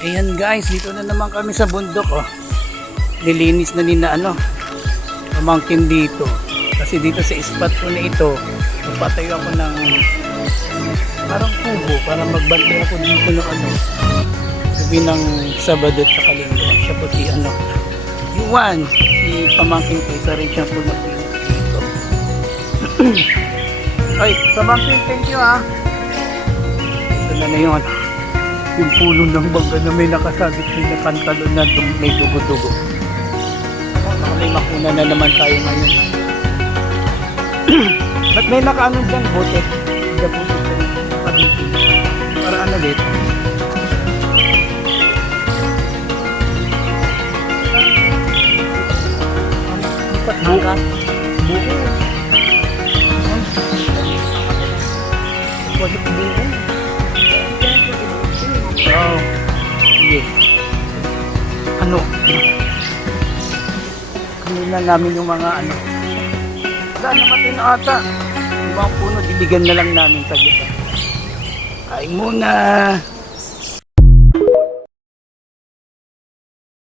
Ayan guys, dito na naman kami sa bundok oh. Nilinis na nina pamangkin dito. Kasi dito sa spot ko na ito, magpatayo ako ng parang kubo para magbantay ako dito ng sabi ng Sabado at saka Linggo. Siya po si Yuan, si pamangkin ko, isa rin siya po na dito. Ay, pamangkin, thank you Ito na yung yung pulo ng bangga na may nakasabit na pantalon na may dugo-dugo. May makuna na naman tayo ngayon. Ba't may nakaano dyan? Bote. The bote ko. Pabitin. Para dito. Lipat buka. Buko. Walang buko. Oh. Yes. Kanina namin yung mga wala namatay na ata. Yung mga puno, dibigan na lang namin sa gita. Kain muna.